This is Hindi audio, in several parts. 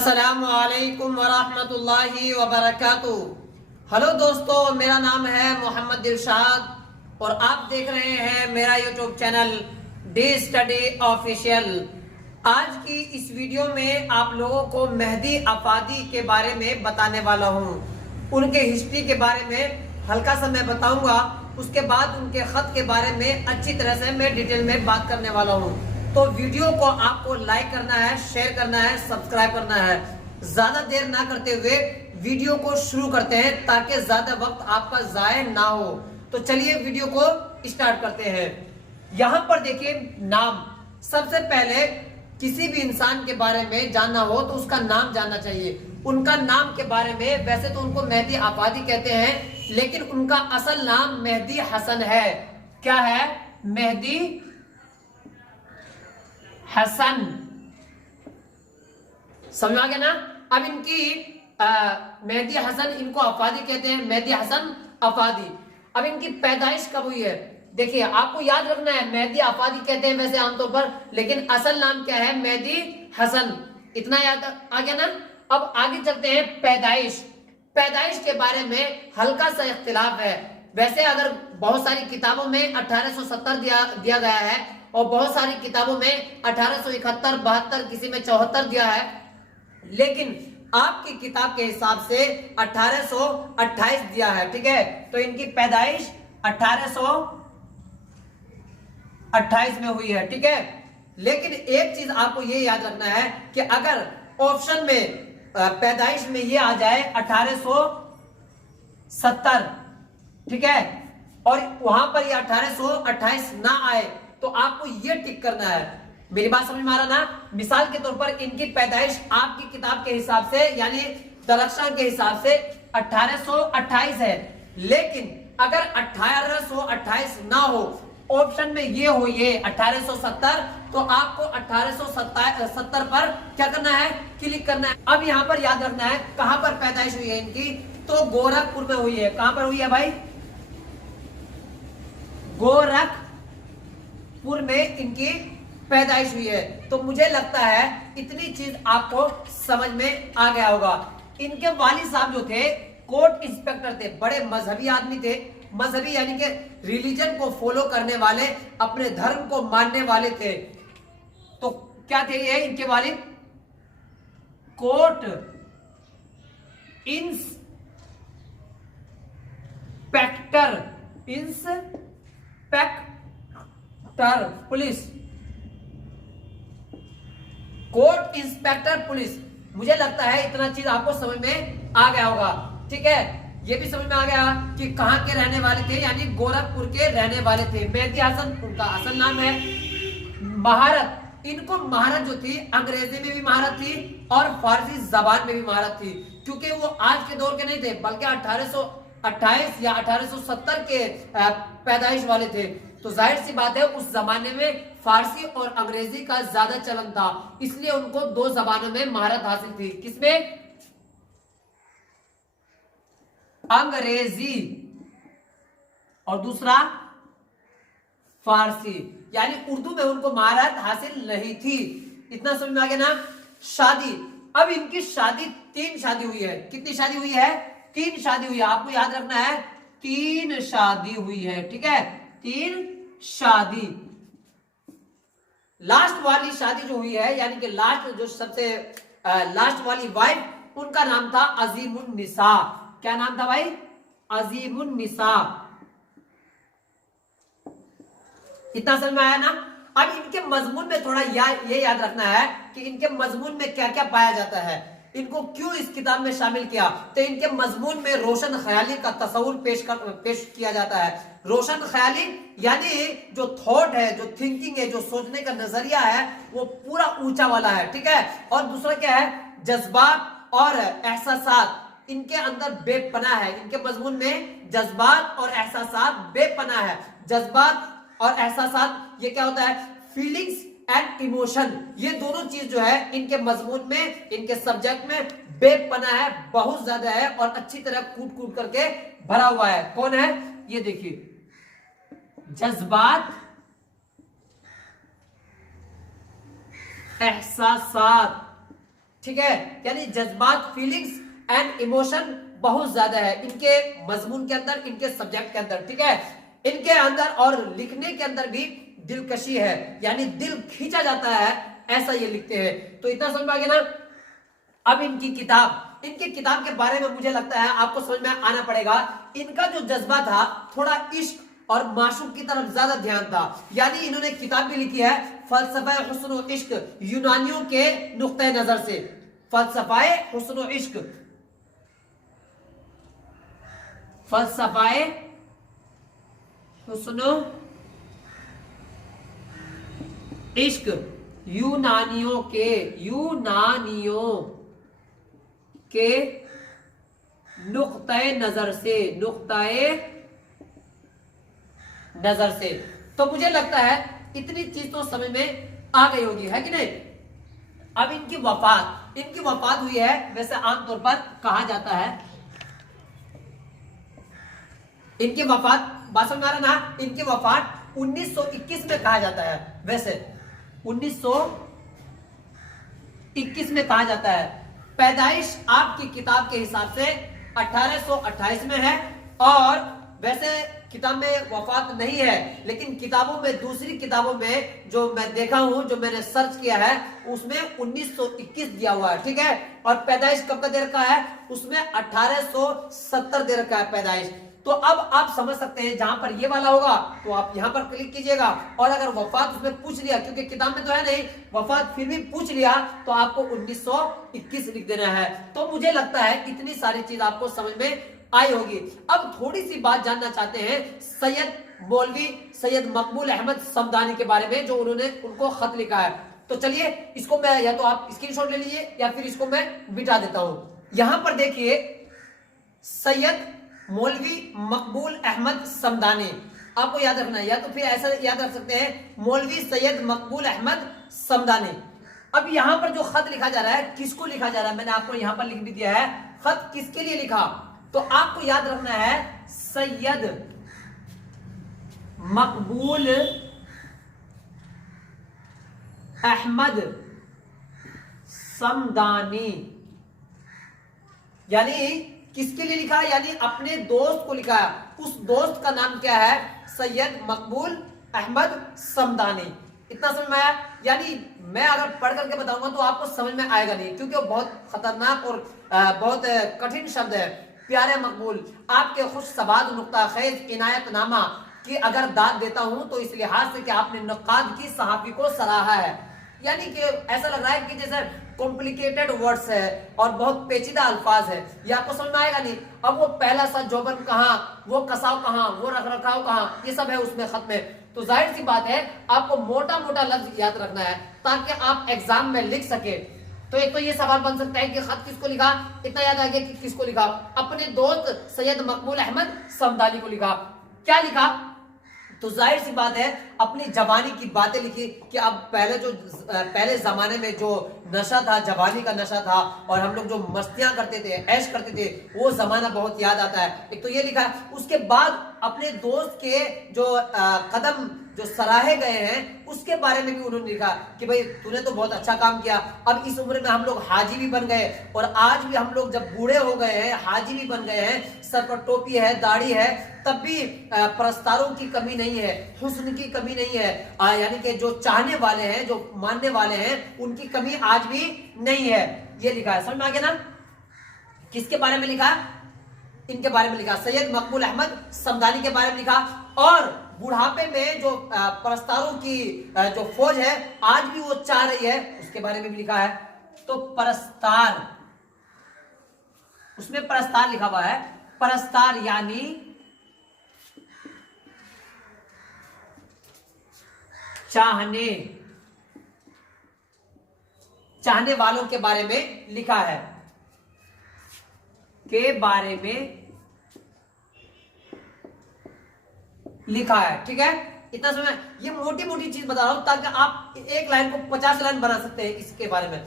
अस्सलामुअलैकुम वरहमतुल्लाहि वबरकातुहू। हेलो दोस्तों, मेरा नाम है मोहम्मद दिलशाद और आप देख रहे हैं मेरा YouTube channel D study official. आज की इस वीडियो में आप लोगों को मेहदी अफादी के बारे में बताने वाला हूँ। उनके हिस्ट्री के बारे में हल्का सा मैं बताऊंगा, उसके बाद उनके खत के बारे में अच्छी तरह से मैं डिटेल में बात करने वाला हूँ। तो वीडियो को आपको लाइक करना है, शेयर करना है, सब्सक्राइब करना है। ज्यादा देर ना करते हुए वीडियो को शुरू करते हैं ताकि ज्यादा वक्त आपका जाया ना हो। तो चलिए वीडियो को स्टार्ट करते हैं। यहाँ पर देखिए नाम, सबसे पहले किसी भी इंसान के बारे में जानना हो तो उसका नाम जानना चाहिए। उनका नाम के बारे में वैसे तो उनको मेहदी आफादी कहते हैं, लेकिन उनका असल नाम मेहदी हसन है। क्या है? मेहदी हसन। समझ आ गया ना? अब इनकी मेहदी हसन, इनको अफादी कहते हैं, मेहदी हसन अफादी। अब इनकी पैदाइश कब हुई है? देखिए, आपको याद रखना है, मेहदी अफादी कहते हैं वैसे आमतौर पर, लेकिन असल नाम क्या है? मेहदी हसन। इतना याद आ गया ना? अब आगे चलते हैं। पैदाइश, पैदाइश के बारे में हल्का सा इख्तिलाफ है। वैसे अगर बहुत सारी किताबों में 1870 दिया गया है और बहुत सारी किताबों में 1871, 72, किसी में 74 दिया है, लेकिन आपकी किताब के हिसाब से 1828 दिया है। ठीक है, तो इनकी पैदाइश 1828 में हुई है। ठीक है, लेकिन एक चीज आपको ये याद रखना है कि अगर ऑप्शन में पैदाइश में ये आ जाए 1870, ठीक है, और वहां पर ये 1828 ना आए, तो आपको ये टिक करना है। मेरी बात समझ में आ रहा ना? मिसाल के तौर पर इनकी पैदाइश आपकी किताब के हिसाब से यानी दरख्शा के हिसाब से 1828 है, लेकिन अगर 1828 ना हो, ऑप्शन में ये हो ये 1870, तो आपको 1870 पर क्या करना है? क्लिक करना है। अब यहां पर याद रखना है कहां पर पैदाइश हुई है इनकी, तो गोरखपुर में हुई है। कहां पर हुई है भाई? गोरखपुर में इनकी पैदाइश हुई है। तो मुझे लगता है इतनी चीज आपको समझ में आ गया होगा। इनके वालिद साहब जो थे कोर्ट इंस्पेक्टर थे, बड़े मजहबी आदमी थे। मजहबी यानी कि रिलीजन को फॉलो करने वाले, अपने धर्म को मानने वाले थे। तो क्या थे ये इनके वालिद? Court inspector, inspector police, court inspector police. मुझे लगता है इतना चीज आपको समझ में आ गया होगा। ठीक है, ये भी समझ में आ गया कि कहां के रहने वाले थे, यानी गोरखपुर के रहने वाले थे। मेहदी हसन उनका असल नाम है। महारत, इनको महारत जो थी, अंग्रेजी में भी महारत थी और फारसी जबान में भी महारत थी, क्योंकि वो आज के दौर के नहीं थे, बल्कि 1828 या 1870 के पैदाइश वाले थे। तो जाहिर सी बात है उस जमाने में फारसी और अंग्रेजी का ज्यादा चलन था, इसलिए उनको दो जबानों में महारत हासिल थी। किसमें? अंग्रेजी और दूसरा फारसी, यानी उर्दू में उनको महारत हासिल नहीं थी। इतना समझ में आ गया ना? शादी, अब इनकी शादी, 3 शादी हुई है। कितनी शादी हुई है? 3 शादी हुई है। आपको याद रखना है 3 शादी हुई है। ठीक है, 3 शादी। लास्ट वाली शादी जो हुई है, यानी कि लास्ट जो सबसे लास्ट वाली वाइफ, उनका नाम था अजीमुन्निसा। क्या नाम था भाई? अजीमुन्निसा। इतना समझ में आया ना? अब इनके मजमून में थोड़ा ये याद रखना है कि इनके मजमून में क्या क्या पाया जाता है, इनको क्यों इस किताब में शामिल किया। तो इनके मजमून में रोशन ख्याली का तस्वुर पेश किया जाता है। रोशन ख्याली यानी जो थॉट है, जो थिंकिंग है, जो सोचने का नजरिया है, वो पूरा ऊंचा वाला है। ठीक है, और दूसरा क्या है? जज्बात और एहसासात इनके अंदर बेपनाह है। इनके मजमून में जज्बात और एहसासात बेपनाह है। जज्बात और एहसासात ये क्या होता है? फीलिंग्स एंड इमोशन, ये दोनों चीज जो है इनके मजमून में, इनके सब्जेक्ट में बेपनाह है, बहुत ज्यादा है और अच्छी तरह कूट कूट करके भरा हुआ है। कौन है? ये देखिए, जज्बात, एहसासात, ठीक है, यानी जज्बात, फीलिंग्स एंड इमोशन बहुत ज्यादा है इनके मजमून के अंदर, इनके सब्जेक्ट के अंदर, ठीक है। इनके अंदर और लिखने के अंदर भी दिलकशी है, यानी दिल खींचा जाता है, ऐसा ये लिखते हैं। तो इतना समझ में आ गया ना। अब इनकी किताब के बारे में मुझे लगता है आपको समझ में आना पड़ेगा। इनका जो जज्बा था थोड़ा इश्क और माशूक की तरफ ज्यादा ध्यान था, यानी इन्होंने किताब भी लिखी है फलसफा हुस्न व इश्क यूनानियों के नुक्ते नजर से। फलसफाए हुस्न व इश्क, फलसफाए हुस्न इश्क यूनानियों के नुक्ते नजर से। तो मुझे लगता है इतनी चीज तो समझ में आ गई होगी, है कि नहीं। अब इनकी वफात हुई है, वैसे आमतौर पर कहा जाता है इनकी वफात, बात समझ में आ रहा ना, इनकी वफात 1921 में कहा जाता है, वैसे 1921 में कहा जाता है। पैदाइश आपकी किताब के हिसाब से 1828 में है, और वैसे किताब में वफात नहीं है, लेकिन किताबों में, दूसरी किताबों में जो मैं देखा हूं, जो मैंने सर्च किया है, उसमें 1921 दिया हुआ है, ठीक है। और पैदाइश कब का दे रखा है, उसमें 1870 दे रखा है पैदाइश। तो अब आप समझ सकते हैं, जहां पर ये वाला होगा तो आप यहां पर क्लिक कीजिएगा, और अगर वफात उसमें पूछ लिया, क्योंकि किताब में तो है नहीं, वफात फिर भी पूछ लिया, तो आपको 1921 लिख देना है। तो मुझे लगता है इतनी सारी चीज आपको समझ में आई होगी। अब थोड़ी सी बात जानना चाहते हैं सैयद मकबूल अहमद समदानी के बारे में, जो उन्होंने उनको खत लिखा है। तो चलिए इसको मैं, या तो आप स्क्रीनशॉट ले लीजिए या फिर इसको मैं मिटा देता हूं। यहां पर देखिए, सैयद मौलवी मकबूल अहमद समदानी, आपको याद रखना है, या तो फिर ऐसा याद रख सकते हैं मौलवी सैयद मकबूल अहमद समदानी। अब यहां पर जो खत लिखा जा रहा है, किसको लिखा जा रहा है, मैंने आपको यहां पर लिख भी दिया है, खत किसके लिए लिखा, तो आपको याद रखना है सैयद मकबूल अहमद समदानी, यानी किसके लिए लिखा, यानी अपने दोस्त को लिखा है। उस दोस्त का नाम क्या है, सैयद मकबूल अहमद समदानी। इतना समझ में आया। यानी मैं अगर पढ़ करके बताऊंगा तो आपको समझ में आएगा नहीं, क्योंकि वो बहुत खतरनाक और बहुत कठिन शब्द है। प्यारे मकबूल, आपके खुश सबाद नुक्ता खेज इनायतनामा की अगर दाद देता हूं तो इस लिहाज से कि आपने नक़ाद की सहाफी को सराहा है। यानी कि ऐसा लग रहा है कि जैसे कॉम्प्लिकेटेड वर्ड्स है और बहुत पेचीदा अल्फाज है, ये आपको समझ में आएगा नहीं। अब वो पहला सा जोबन कहाँ, वो कसाव कहाँ, वो रख रखाव कहाँ, ये सब है उसमें खत में। तो जाहिर सी बात है आपको मोटा मोटा लफ्ज याद रखना है ताकि आप एग्जाम में लिख सके। तो एक तो ये सवाल बन सकता है कि खत किसको लिखा, इतना याद आ गया कि किसको लिखा, अपने दोस्त सैयद मकबूल अहमद समदानी को लिखा। क्या लिखा, तो जाहिर सी बात है अपनी जवानी की बातें लिखी कि अब पहले जमाने में जो नशा था, जवानी का नशा था, और हम लोग जो मस्तियां करते थे, ऐश करते थे, वो जमाना बहुत याद आता है। एक तो ये लिखा है। उसके बाद अपने दोस्त के जो कदम जो सराहे गए हैं उसके बारे में भी उन्होंने लिखा कि भाई तूने तो बहुत अच्छा काम किया, अब इस उम्र में हम लोग हाजी भी बन गए, और आज भी हम लोग जब बूढ़े हो गए हैं हाजी भी बन गए हैं, सर पर टोपी है, दाढ़ी है, तब भी परस्तारों की कमी नहीं है, हुस्न की कमी नहीं है, यानी कि जो चाहने वाले हैं, जो मानने वाले हैं, उनकी कमी आज भी नहीं है। ये लिखा है, समझ में आ गया ना। किसके बारे में लिखा, इनके बारे में लिखा, सैयद मकबूल अहमद समदानी के बारे में लिखा। और बुढ़ापे में जो परस्तारों की जो फौज है आज भी वो चाह रही है, उसके बारे में भी लिखा है। तो परस्तार, उसमें परस्तार लिखा हुआ है। परस्तार यानी चाहने वालों के बारे में लिखा है, के बारे में लिखा है, ठीक है। इतना समय ये मोटी मोटी चीज बता रहा हूं ताकि आप एक लाइन को 50 लाइन बना सकते हैं इसके बारे में।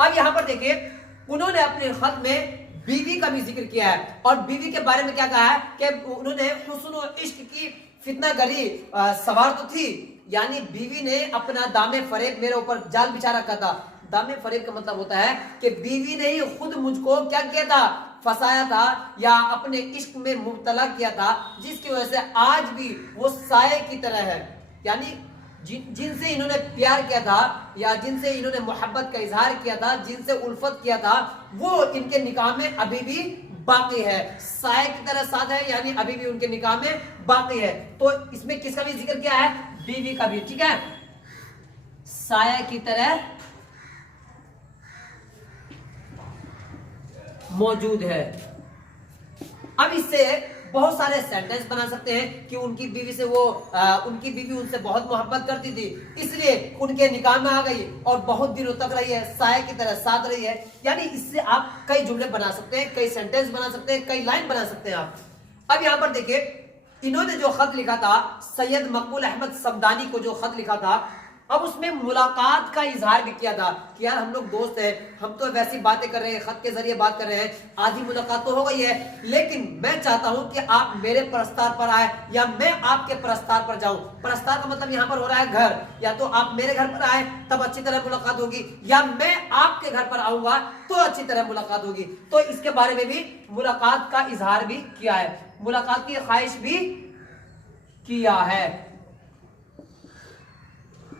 अब यहां पर देखिए, उन्होंने अपने खत में बीवी का भी जिक्र किया है, और बीवी के बारे में क्या कहा है कि उन्होंने हुस्न और इश्क की फितना गरी सवार तो थी, यानी बीवी ने अपना दामे फरेब मेरे ऊपर जाल बिछा रखा था, दामे फरेब का मतलब होता है कि बीवी ने ही खुद मुझको क्या किया था, फंसाया था या अपने इश्क में मुब्तला किया था, जिसकी वजह से आज भी वो साये की तरह है। यानी जिनसे इन्होंने प्यार किया था या जिनसे इन्होंने मोहब्बत का इजहार किया था, जिनसे उल्फत किया था, वो इनके निकाह में अभी भी बाकी है, साये की तरह साथ है, यानी अभी भी उनके निकाह में बाकी है। तो इसमें किसका भी जिक्र किया है, बीवी का भी, ठीक है, साये की तरह मौजूद है। अब इससे बहुत सारे सेंटेंस बना सकते हैं कि उनकी बीवी से उनकी बीवी उनसे बहुत मोहब्बत करती थी, इसलिए उनके निकाह में आ गई और बहुत दिनों तक रही है, साये की तरह साथ रही है। यानी इससे आप कई जुमले बना सकते हैं, कई सेंटेंस बना सकते हैं, कई लाइन बना सकते हैं आप। अब यहां पर देखिए, इन्होंने जो खत लिखा था, सैयद मकबूल अहमद समदानी को जो खत लिखा था, अब उसमें मुलाकात का इजहार भी किया था कि यार हम लोग दोस्त हैं, हम तो वैसी बातें कर रहे हैं, खत के जरिए बात कर रहे हैं, आधी मुलाकात तो हो गई है, लेकिन मैं चाहता हूं कि आप मेरे प्रस्ताव पर आए या मैं आपके प्रस्ताव पर जाऊं। प्रस्ताव का मतलब यहां पर हो रहा है घर, या तो आप मेरे घर पर आए तब अच्छी तरह मुलाकात होगी, या मैं आपके घर पर आऊंगा तो अच्छी तरह मुलाकात होगी। तो इसके बारे में भी मुलाकात का इजहार भी किया है, मुलाकात की ख्वाहिश भी किया है,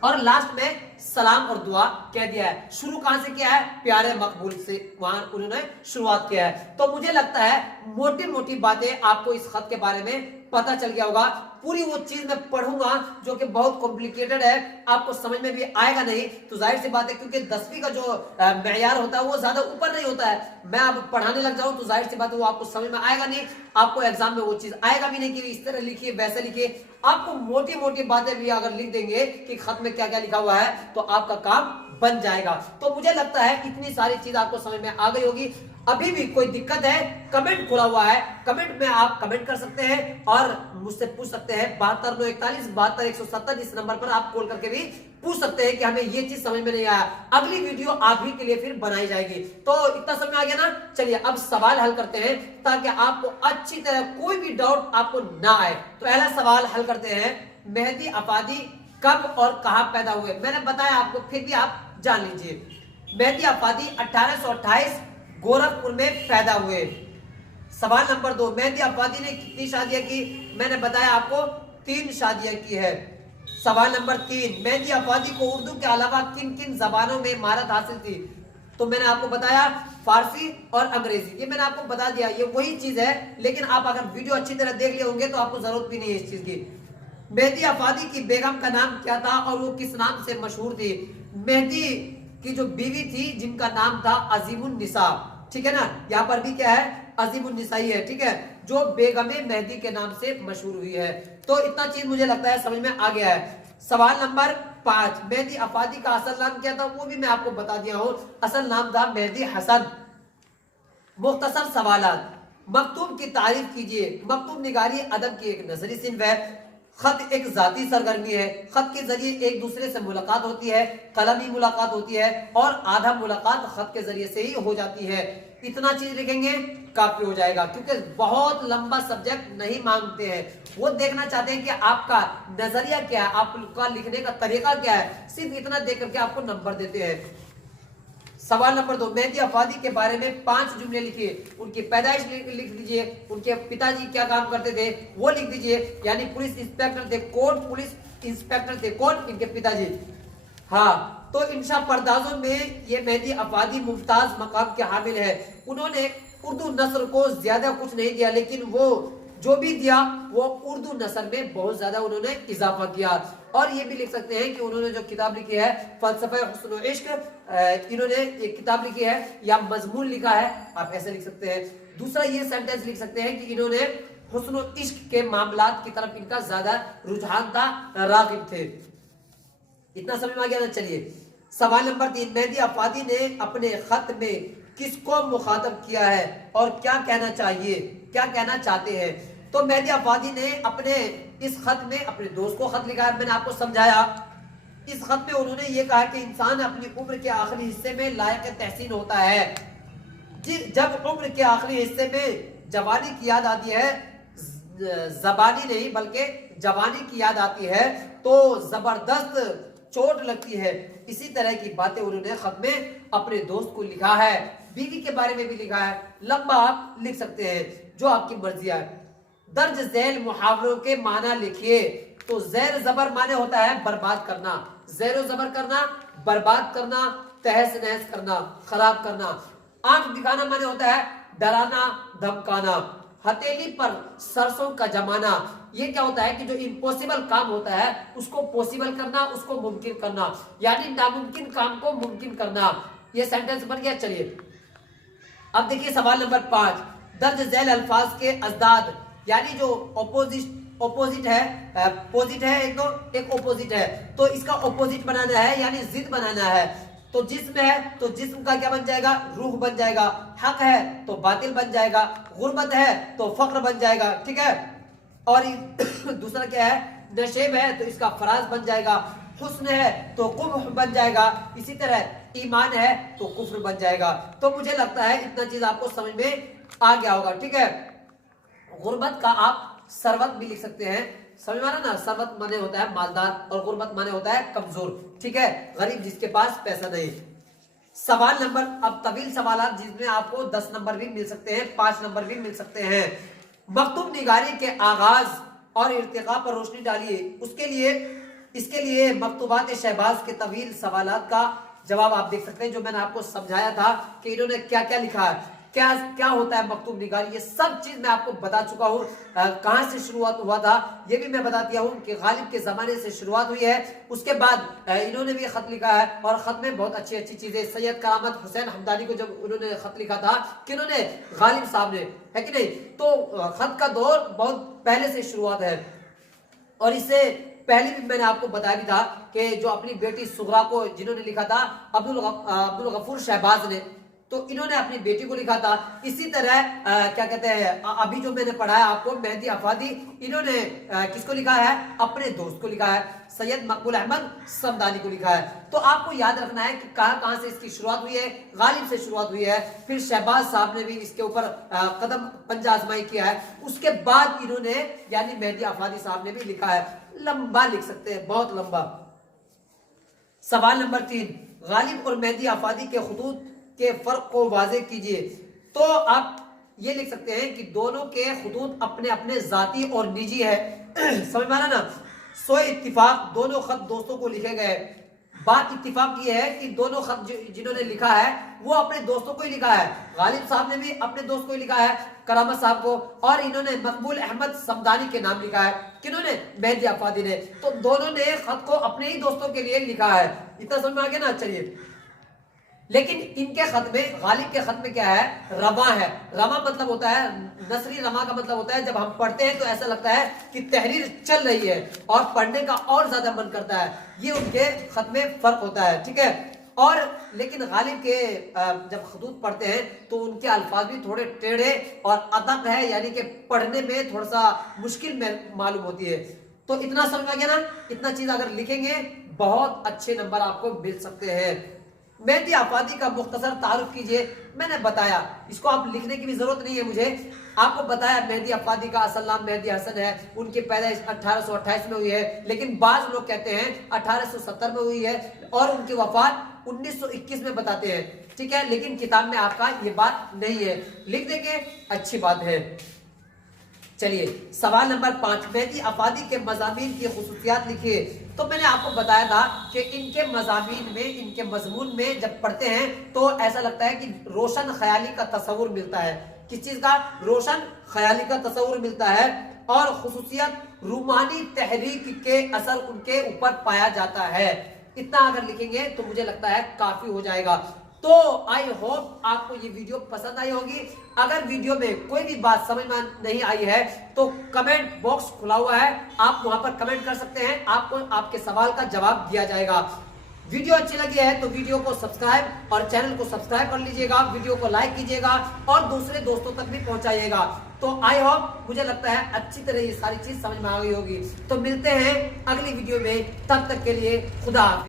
और लास्ट में सलाम और दुआ कह दिया है। शुरू कहां से किया है, प्यारे मकबूल से, वहां उन्होंने शुरुआत किया है। तो मुझे लगता है मोटी मोटी बातें आपको इस खत के बारे में पता चल गया होगा। पूरी वो चीज मैं पढ़ूंगा जो कि बहुत कॉम्प्लिकेटेड है, आपको समझ में भी आएगा नहीं, तो जाहिर सी बात है, क्योंकि 10वीं का जो मेयार होता है वो ज्यादा ऊपर नहीं होता है, मैं अब पढ़ाने लग जाऊं तो जाहिर सी बात है वो आपको समझ में आएगा नहीं, आपको एग्जाम में वो चीज आएगा भी नहीं कि इस तरह लिखिए वैसे लिखिए। आपको मोटी मोटी बातें भी अगर लिख देंगे कि खत में क्या क्या लिखा हुआ है तो आपका काम बन जाएगा। तो मुझे लगता है इतनी सारी चीज आपको समझ में आ गई होगी। अभी भी कोई दिक्कत है, कमेंट खुला हुआ है, कमेंट में आप कमेंट कर सकते हैं और मुझसे पूछ सकते हैं 7291 72 इस नंबर पर आप कॉल करके भी पूछ सकते हैं कि हमें ये चीज समझ में नहीं आया, अगली वीडियो आप ही के लिए फिर बनाई जाएगी। तो इतना समझ में आ गया ना, चलिए अब सवाल हल करते हैं ताकि आपको अच्छी तरह कोई भी डाउट आपको ना आए। तो पहला सवाल हल करते हैं, मेहदी अफादी कब और कहां पैदा हुए? मैंने बताया आपको, फिर भी आप जान लीजिए। मेहदी अफादी 1828 गोरखपुर में पैदा हुए। सवाल नंबर 2, मेहदी अफादी ने कितनी शादियां की? मैंने बताया आपको 3 शादियां की है। सवाल नंबर 3, मेहदी अफादी को उर्दू के अलावा किन किन जबानों में महारत हासिल थी? तो मैंने आपको बताया फारसी और अंग्रेजी, ये मैंने आपको बता दिया, ये वही चीज है, लेकिन आप अगर वीडियो अच्छी तरह देख लिए होंगे तो आपको जरूरत भी नहीं है इस चीज की। मेहदी अफादी की बेगम का नाम क्या था और वो किस नाम से मशहूर थी? मेहदी की जो बीवी थी जिनका नाम था अजीमुन निसा, ठीक है ना, यहाँ पर भी क्या है, अजीमुन निसा ही है, ठीक है, जो बेगमे मेहदी के नाम से मशहूर हुई है। तो इतना चीज मुझे लगता है समझ में आ गया है। सवाल नंबर 5, मेहदी अफादी का असल नाम क्या था? वो भी मैं आपको बता दिया हूं, असल नाम था मेहदी हसन। मुख्तसर सवालात, मकतूब की तारीफ कीजिए। मकतूब निगारी अदब की एक नजरी सिन्फ है। खत एक जाती सरगर्मी है, खत के जरिए एक दूसरे से मुलाकात होती है, कलमी मुलाकात होती है और आधा मुलाकात खत के जरिए से ही हो जाती है। इतना चीज लिखेंगे काफी हो जाएगा, क्योंकि बहुत लंबा सब्जेक्ट नहीं मांगते हैं, वो देखना चाहते हैं कि आपका नजरिया क्या है, आपका लिखने का तरीका क्या है, सिर्फ इतना देख करके आपको नंबर देते हैं। सवाल नंबर 2, मेहदी अफादी के बारे में 5 जुमले लिखिए। उनकी पैदाइश लिख दीजिए, उनके पिताजी क्या काम करते थे वो लिख दीजिए, यानी पुलिस इंस्पेक्टर थे, कोर्ट पुलिस इंस्पेक्टर थे, कोर्ट इनके पिताजी। हाँ, तो इंशा पर्दाजों में ये मेहदी अफादी मुमताज मकाम के हामिल है। उन्होंने उर्दू नस्र को ज्यादा कुछ नहीं दिया, लेकिन वो जो भी दिया वो उर्दू नस्र में बहुत ज्यादा उन्होंने इजाफा किया। और ये भी लिख सकते हैं कि उन्होंने जो किताब लिखी है फलसफा हुस्न व इश्क, इन्होंने एक किताब लिखी है या मजमून लिखा है, आप ऐसे लिख सकते हैं। दूसरा ये सेंटेंस लिख सकते हैं कि इन्होंने हुस्न व इश्क के मामलात की तरफ इनका ज्यादा रुझान था, रागिब थे। इतना समझ में आ गया ना। चलिए सवाल नंबर 3, मेहदी अफादी ने अपने खत में किसको मुखातब किया है और क्या कहना चाहिए, क्या कहना चाहते हैं? तो मेहदी अफादी ने अपने इस खत में अपने दोस्त को खत लिखा है, मैंने आपको समझाया। इस खत में उन्होंने ये कहा कि इंसान अपनी उम्र के आखिरी हिस्से में लायक तहसीन होता है। जब उम्र के आखिरी हिस्से में जवानी की याद आती है, जबानी नहीं बल्कि जवानी की याद आती है, तो जबरदस्त चोट लगती है। इसी तरह की बातें उन्होंने खत में अपने दोस्त को लिखा है। बीवी के बारे में भी लिखा है, लंबा आप लिख सकते हैं, जो आपकी मर्जी है। दर्ज झैल मुहावरों के माना लिखिए। तो ज़ैर ज़बर माने होता है बर्बाद करना, ज़ैर ज़बर करना, बर्बाद करना, तहस नहस करना, खराब करना। आंख दिखाना माने होता है डराना, धमकाना। हथेली पर सरसों का जमाना, ये क्या होता है कि जो इम्पॉसिबल काम होता है उसको पॉसिबल करना, उसको मुमकिन करना, यानी नामुमकिन काम को मुमकिन करना। ये सेंटेंस बन गया। चलिए अब देखिए सवाल नंबर 5। दर्ज झैल अल्फाज के अजदाद, यानी जो ऑपोजिट है, पोजिट है एक ऑपोजिट है, तो इसका ऑपोजिट बनाना है, यानी जिद बनाना है। तो जिस्म है तो जिस्म का क्या बन जाएगा, रूह बन जाएगा। हक है तो बातिल बन जाएगा। गुर्बत है तो फक्र बन जाएगा, ठीक है। और दूसरा क्या है, नशेब है तो इसका फराज बन जाएगा। हुस्न है तो कुब्ह बन जाएगा। इसी तरह ईमान है तो कुफ्र बन जाएगा। तो मुझे लगता है इतना चीज आपको समझ में आ गया होगा, ठीक है। गुर्बत का आप सरवत भी लिख सकते हैं, समझ में आ रहा ना। सरवत माने होता है मालदार और गुर्बत माने होता है कमजोर, ठीक है, गरीब जिसके पास पैसा नहीं। सवाल नंबर, अब तवील सवाल जिसमें आपको 10 नंबर भी मिल सकते हैं, 5 नंबर भी मिल सकते हैं। मकतूब निगारी के आगाज और इर्तिका पर रोशनी डालिए। इसके लिए मकतूबात शहबाज के तवील सवालात का जवाब आप देख सकते हैं, जो मैंने आपको समझाया था कि इन्होंने क्या क्या लिखा है, क्या होता है मकतूब निगारी, ये सब चीज मैं आपको बता चुका हूँ। कहां से शुरुआत हुआ था ये भी मैं बता दिया हूँ कि गालिब के जमाने से शुरुआत हुई है। उसके बाद इन्होंने भी खत लिखा है और खत में बहुत अच्छी अच्छी चीजें। सैयद करामत हुसैन हमदानी को जब उन्होंने खत लिखा था, किन्होंने, गालिब साहब ने, है कि नहीं। तो खत का दौर बहुत पहले से शुरुआत है। और इससे पहले भी मैंने आपको बताया भी था कि जो अपनी बेटी सुगरा को जिन्होंने लिखा था अब्दुल गफूर शहबाज ने, तो इन्होंने अपनी बेटी को लिखा था। इसी तरह क्या कहते हैं, अभी जो मैंने पढ़ाया आपको मेहदी अफादी, इन्होंने किसको लिखा है, अपने दोस्त को लिखा है, सैयद मकबूल अहमद समदानी को लिखा है। तो आपको याद रखना है कि कहां से इसकी शुरुआत हुई है, गालिब से शुरुआत हुई है। फिर शहबाज साहब ने भी इसके ऊपर कदम पंजा आजमाई किया है। उसके बाद इन्होंने, यानी मेहदी अफादी साहब ने भी लिखा है। लंबा लिख सकते हैं, बहुत लंबा। सवाल नंबर 3, गालिब और मेहदी अफादी के खुतूत के फर्क को वाजे कीजिए। तो आप ये लिख सकते हैं कि दोनों के खुतूत अपने अपने जाती और निजी है। समझ में आ रहा ना। सो इत्तिफाक, दोनों खत दोस्तों को लिखे गए। बात इत्तिफाक ये है कि दोनों खत जिन्होंने लिखा है वो अपने दोस्तों को ही लिखा है। गालिब साहब ने भी अपने दोस्त को ही लिखा है, करामत साहब को, और इन्होंने मकबूल अहमद समदानी के नाम लिखा है। किन्होंने, मेहदी अफादी ने। तो दोनों ने खत को अपने ही दोस्तों के लिए लिखा है। इतना समझ में आ गया ना। चलिए, लेकिन इनके खत में, गालिब के खत में क्या है, रमा है। रमा मतलब होता है, नसरी रमा का मतलब होता है जब हम पढ़ते हैं तो ऐसा लगता है कि तहरीर चल रही है और पढ़ने का और ज्यादा मन करता है। ये उनके खत में फर्क होता है, ठीक है। और लेकिन गालिब के जब खतूत पढ़ते हैं तो उनके अल्फाज भी थोड़े टेढ़े और अदक है, यानी कि पढ़ने में थोड़ा सा मुश्किल में मालूम होती है। तो इतना समझ में गया ना। इतना चीज अगर लिखेंगे बहुत अच्छे नंबर आपको मिल सकते हैं। मेहदी अफादी का मुख्तसर तारुफ कीजिए। मैंने बताया, इसको आप लिखने की भी जरूरत नहीं है मुझे, आपको बताया मेहदी अफादी का असल नाम मेहदी हसन है। उनकी पैदाइश 1828 में हुई है, लेकिन बाज लोग कहते हैं 1870 में हुई है, और उनकी वफात 1921 में बताते हैं, ठीक है। लेकिन किताब में आपका ये बात नहीं है, लिख देंगे अच्छी बात है। चलिए सवाल नंबर 5, मेहदी अफादी के मज़ामीन की खुसूसियात लिखिए। तो मैंने आपको बताया था कि इनके मज़ामीन में, इनके मजमून में जब पढ़ते हैं तो ऐसा लगता है कि रोशन ख्याली का तस्वुर मिलता है। किस चीज का, रोशन ख्याली का तस्वुर मिलता है। और खुसूसियत, रूमानी तहरीक के असर उनके ऊपर पाया जाता है। इतना अगर लिखेंगे तो मुझे लगता है काफी हो जाएगा। तो आई होप आपको ये वीडियो पसंद आई होगी। अगर वीडियो में कोई भी बात समझ में नहीं आई है तो कमेंट बॉक्स खुला हुआ है, आप वहां पर कमेंट कर सकते हैं, आपको आपके सवाल का जवाब दिया जाएगा। वीडियो अच्छी लगी है तो वीडियो को सब्सक्राइब और चैनल को सब्सक्राइब कर लीजिएगा, वीडियो को लाइक कीजिएगा और दूसरे दोस्तों तक भी पहुंचाइएगा। तो आई होप, मुझे लगता है अच्छी तरह ये सारी चीज समझ में आ गई होगी। तो मिलते हैं अगली वीडियो में, तब तक के लिए खुदा हाफिज़।